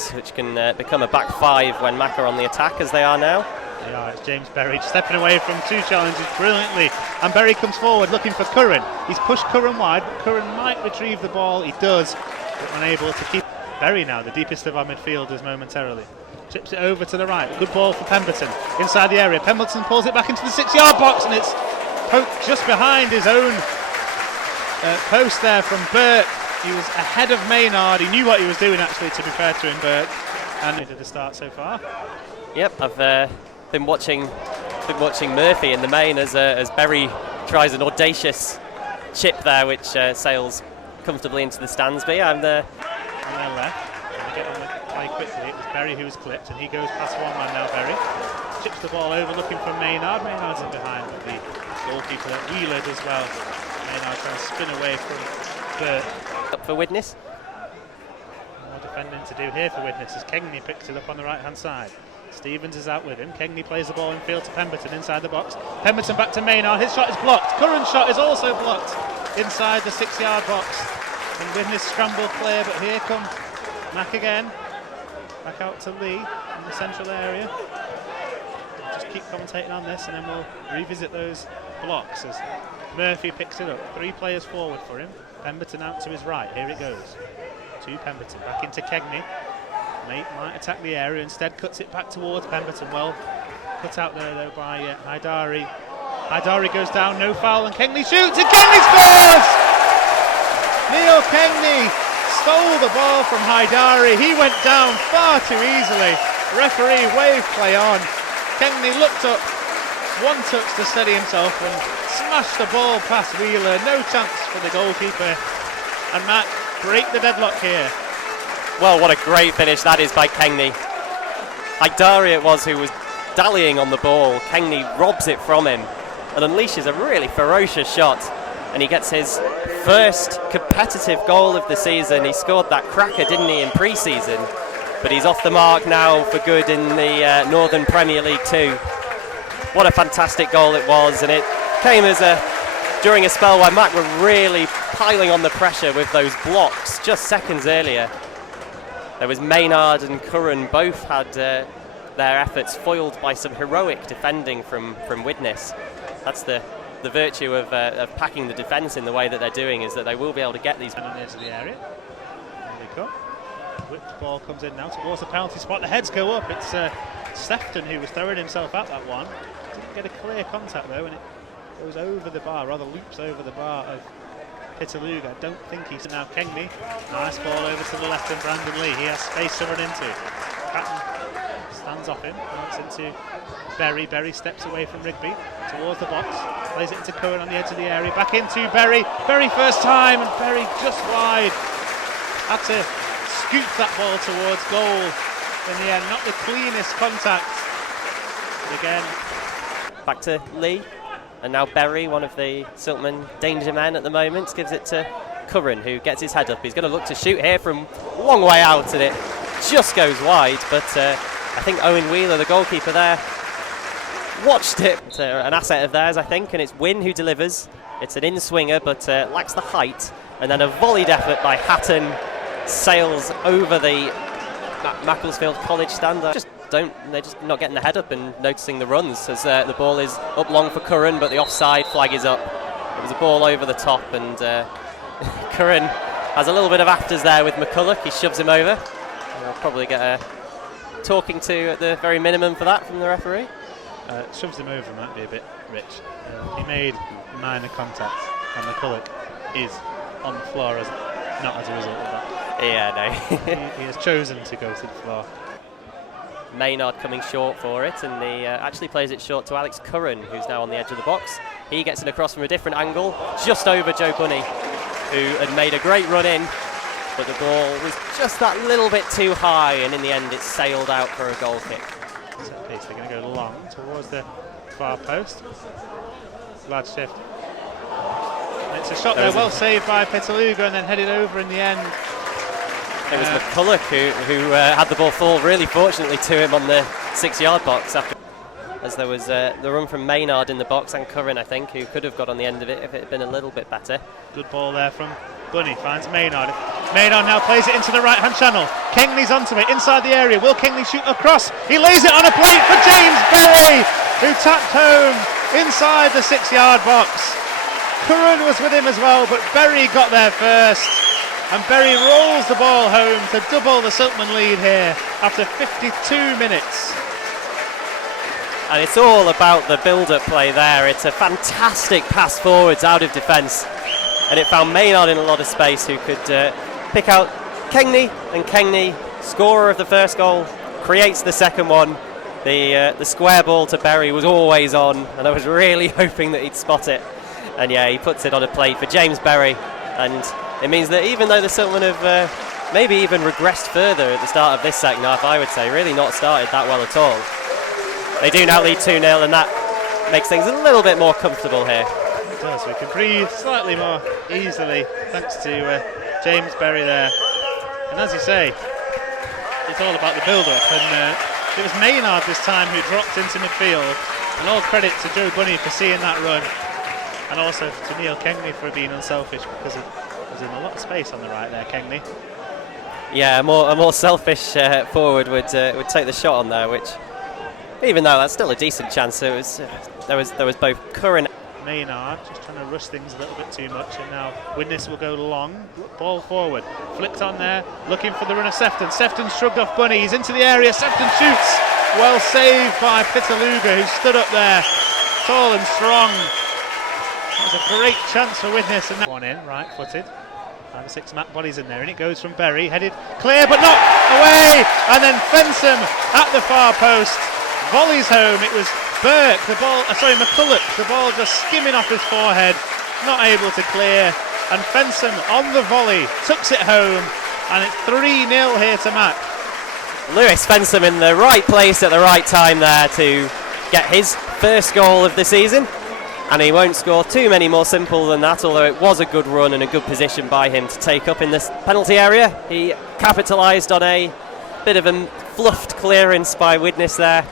box, which can become a back five when Mac are on the attack, as they are now. Yeah, it's James Berry stepping away from two challenges brilliantly, and Berry comes forward looking for Curran. He's pushed Curran wide, but Curran might retrieve the ball. He does, but unable to keep. Berry now, the deepest of our midfielders momentarily. Chips it over to the right. Good ball for Pemberton inside the area. Pemberton pulls it back into the 6-yard box, and it's poked just behind his own post there from Burke. He was ahead of Maynard. He knew what he was doing, actually, to be fair to him, Burke. And he did the start so far. Yep, I've been watching Murphy in the main as Berry tries an audacious chip there, which sails comfortably into the stands. But yeah, I'm there. On their left, and get on the play quickly. It was Berry who was clipped, and he goes past one man now. Berry chips the ball over, looking for Maynard. Maynard's in behind, but the goalkeeper Wheeler as well. Maynard trying to spin away from Burke. Up for Widnes. More defending to do here for Widnes as Kengni picks it up on the right hand side. Stevens is out with him. Kengni plays the ball in field to Pemberton inside the box. Pemberton back to Maynard. His shot is blocked. Curran's shot is also blocked inside the 6-yard box. And Widnes scramble clear, but here comes Mac again. Back out to Lee in the central area. Just keep commentating on this, and then we'll revisit those blocks as Murphy picks it up. 3 players forward for him. Pemberton out to his right. Here it goes. To Pemberton. Back into Kengni. Might attack the area, instead cuts it back towards Pemberton. Well cut out there though by Haidari. Haidari goes down, no foul, and Kengni shoots, and Kengni scores! Neil Kengni stole the ball from Haidari. He went down far too easily. Referee waved play on. Kengni looked up, one touch to steady himself and smashed the ball past Wheeler. No chance for the goalkeeper. And Matt break the deadlock here. Well, what a great finish that is by Kengni. Haidari it was who was dallying on the ball. Kengni robs it from him and unleashes a really ferocious shot. And he gets his first competitive goal of the season. He scored that cracker, didn't he, in pre-season? But he's off the mark now for good in the Northern Premier League too. What a fantastic goal it was, and it came as during a spell where Mac were really piling on the pressure with those blocks just seconds earlier. There was Maynard and Curran, both had their efforts foiled by some heroic defending from Widnes. That's the virtue of packing the defence in the way that they're doing, is that they will be able to get these. On the edge of the area. There they come. Whipped ball comes in now towards the penalty spot. The heads go up. It's Sefton who was throwing himself at that one. Didn't get a clear contact though, and it goes over the bar, rather loops over the bar of Pitaluga. I don't think he's now. Kengni, nice ball over to the left and Brandon Lee. He has space to run into. Patton stands off him, runs into Berry. Berry steps away from Rigby towards the box, plays it into Curran on the edge of the area, back into Berry. Berry first time, and Berry just wide. Had to scoop that ball towards goal in the end. Not the cleanest contact. But again, back to Lee. And now Berry, one of the Silkmen danger men at the moment, gives it to Curran, who gets his head up. He's going to look to shoot here from a long way out, and it just goes wide. But I think Owen Wheeler, the goalkeeper there, watched it. It's an asset of theirs, I think, and it's Wynne who delivers. It's an in-swinger, but lacks the height. And then a volleyed effort by Hatton sails over the Macclesfield College stand. They're just not getting the head up and noticing the runs as the ball is up long for Curran, but the offside flag is up. It was a ball over the top, and Curran has a little bit of afters there with McCulloch. He shoves him over. He'll probably get a talking to at the very minimum for that from the referee. Shoves him over might be a bit rich. He made minor contact, and McCulloch is on the floor not as a result of that. Yeah, no. he has chosen to go to the floor. Maynard coming short for it, and he actually plays it short to Alex Curran, who's now on the edge of the box. He gets it across from a different angle, just over Joe Bunny, who had made a great run in, but the ball was just that little bit too high, and in the end it sailed out for a goal kick. Set piece, they're going to go long towards the far post. Glad shift. And it's a shot there, well saved by Pitaluga, and then headed over in the end. It was McCulloch who had the ball fall really fortunately to him on the 6-yard box, after, as there was the run from Maynard in the box and Curran, I think, who could have got on the end of it if it had been a little bit better. Good ball there from Bunny, finds Maynard. Maynard now plays it into the right-hand channel. Kengni's onto it, inside the area. Will Kengni shoot across? He lays it on a plate for James Berry, who tapped home inside the 6-yard box. Curran was with him as well, but Berry got there first. And Berry rolls the ball home to double the Silkmen lead here after 52 minutes. And it's all about the build-up play there. It's a fantastic pass forwards out of defence. And it found Maynard in a lot of space, who could pick out Kengni. And Kengni, scorer of the first goal, creates the second one. The square ball to Berry was always on, and I was really hoping that he'd spot it. And yeah, he puts it on a plate for James Berry. And it means that even though the Silkmen have maybe even regressed further at the start of this second half, I would say, really not started that well at all. They do now lead 2-0, and that makes things a little bit more comfortable here. It does. We can breathe slightly more easily thanks to James Berry there. And as you say, it's all about the build-up. And it was Maynard this time who dropped into midfield. And all credit to Joe Bunny for seeing that run. And also to Neil Kengni for being unselfish, because there's a lot of space on the right there, Kengni. Yeah, a more selfish forward would take the shot on there, which, even though that's still a decent chance, it was there was both Curran. Maynard just trying to rush things a little bit too much, and now Widnes will go long, ball forward, flicked on there, looking for the run of Sefton. Sefton shrugged off Bunny, he's into the area, Sefton shoots, well saved by Pitaluga, who stood up there, tall and strong. That was a great chance for Widnes, and that one in, right-footed. 5 or 6 Mac bodies in there, and it goes from Berry, headed clear but not away, and then Fensome at the far post, volleys home. It was Burke, McCulloch, the ball just skimming off his forehead, not able to clear, and Fensome on the volley tucks it home, and it's 3-0 here to Mac. Lewis Fensome in the right place at the right time there to get his first goal of the season, and he won't score too many more simple than that, although it was a good run and a good position by him to take up in this penalty area. He capitalised on a bit of a fluffed clearance by Widnes there,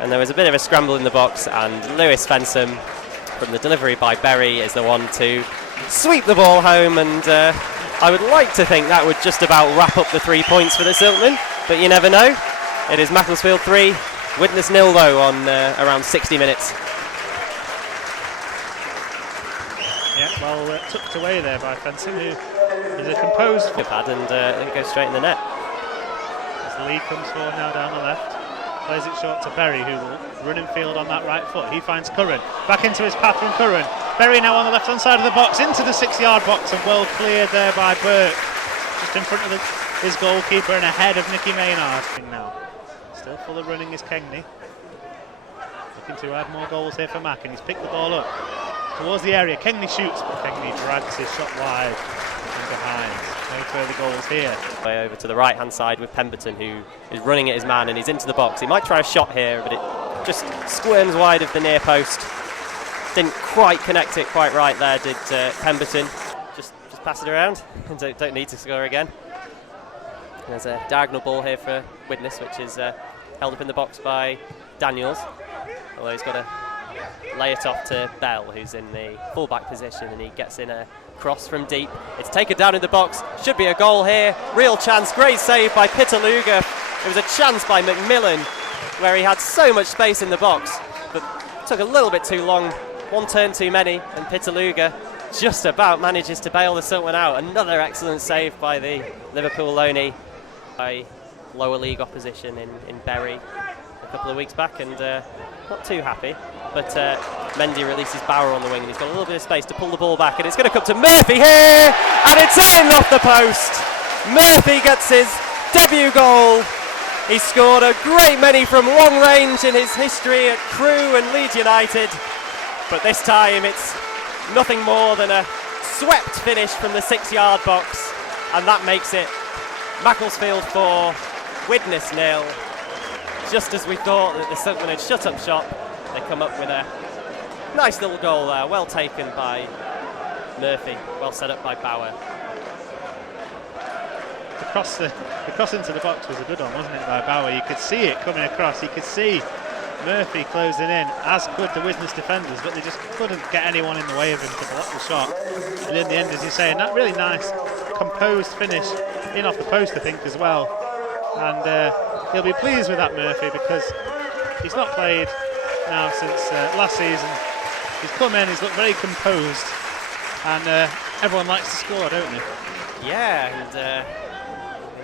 and there was a bit of a scramble in the box, and Lewis Fensome from the delivery by Berry is the one to sweep the ball home, and I would like to think that would just about wrap up the 3 points for the Silkmen, but you never know. It is Macclesfield 3, Widnes 0 though on around 60 minutes. Yeah, well tucked away there by Fensome, who is a composed Pad, and it goes straight in the net. As the lead comes forward now down the left. Plays it short to Berry, who will run in field on that right foot. He finds Curran. Back into his path from Curran. Berry now on the left-hand side of the box, into the 6-yard box, and well cleared there by Burke. Just in front of his goalkeeper and ahead of Nicky Maynard. Now, still full of running is Kengni. Looking to add more goals here for Mac, and he's picked the ball up towards the area. Kengni shoots, but Kengni drags his shot wide and behind. No further goals here. Way over to the right-hand side with Pemberton, who is running at his man, and he's into the box. He might try a shot here, but it just squirms wide of the near post. Didn't quite connect it quite right there, did Pemberton. Just pass it around, and don't need to score again. There's a diagonal ball here for Widnes, which is held up in the box by Daniels, although he's got to lay it off to Bell, who's in the full-back position, and he gets in a cross from deep. It's taken down in the box. Should be a goal here. Real chance. Great save by Pitaluga. It was a chance by McMillan, where he had so much space in the box, but took a little bit too long. One turn too many, and Pitaluga just about manages to bail the Silkmen out. Another excellent save by the Liverpool loanee, by lower league opposition in Bury a couple of weeks back, and not too happy. But Mendy releases Bauer on the wing, and he's got a little bit of space to pull the ball back, and it's going to come to Murphy here, and it's in off the post. Murphy gets his debut goal. He scored a great many from long range in his history at Crewe and Leeds United, but this time it's nothing more than a swept finish from the 6-yard box, and that makes it Macclesfield 4, Widnes 0. Just as we thought that the Silkmen had shut up shop, they come up with a nice little goal there, well taken by Murphy, well set up by Bauer. The cross into the box was a good one, wasn't it, by Bauer? You could see it coming across, you could see Murphy closing in, as could the Widnes defenders, but they just couldn't get anyone in the way of him to block the shot. And in the end, as you say, that really nice composed finish in off the post, I think, as well. And he'll be pleased with that, Murphy, because he's not played now since last season. He's come in, he's looked very composed, and everyone likes to score, don't they? Yeah, and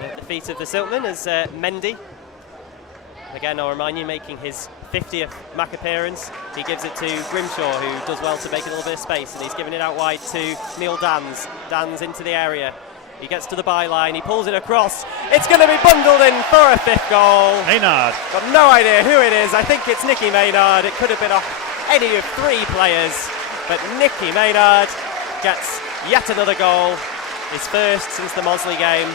at the feet of the Silkmen is Mendy. Again, I'll remind you, making his 50th Mac appearance. He gives it to Grimshaw, who does well to make a little bit of space, and he's giving it out wide to Neil Dans. Dans into the area. He gets to the byline, he pulls it across. It's going to be bundled in for a 5th goal. Maynard. Got no idea who it is. I think it's Nicky Maynard. It could have been any of 3 players, but Nicky Maynard gets yet another goal, his first since the Mosley game,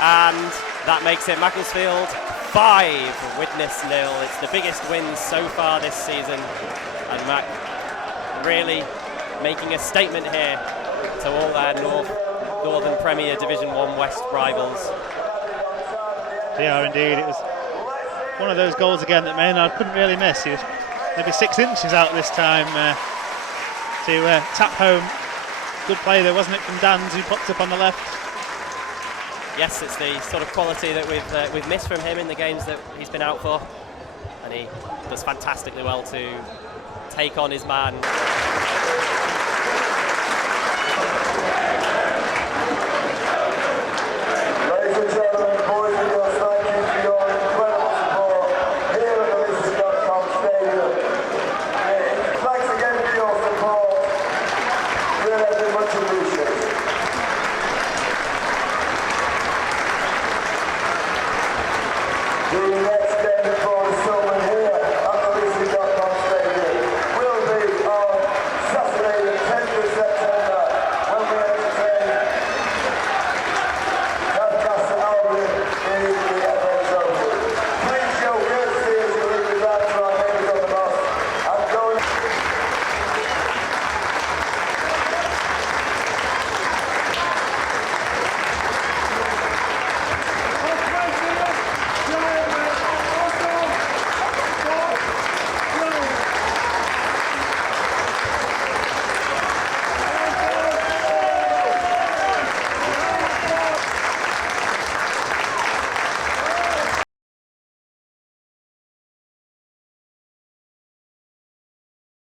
and that makes it Macclesfield 5, Widnes 0. It's the biggest win so far this season, and Mac really making a statement here to all their Northern Premier Division 1 West rivals. They are indeed. It was one of those goals again that Maynard couldn't really miss. He was maybe 6 inches out this time to tap home. Good play there, wasn't it, from Dans, who popped up on the left. Yes, it's the sort of quality that we've missed from him in the games that he's been out for, and he does fantastically well to take on his man. Ladies and gentlemen, boys and girls, thank you for your incredible support here at the Livingston.com Stadium. Thanks again for your support. Really has been much appreciated. The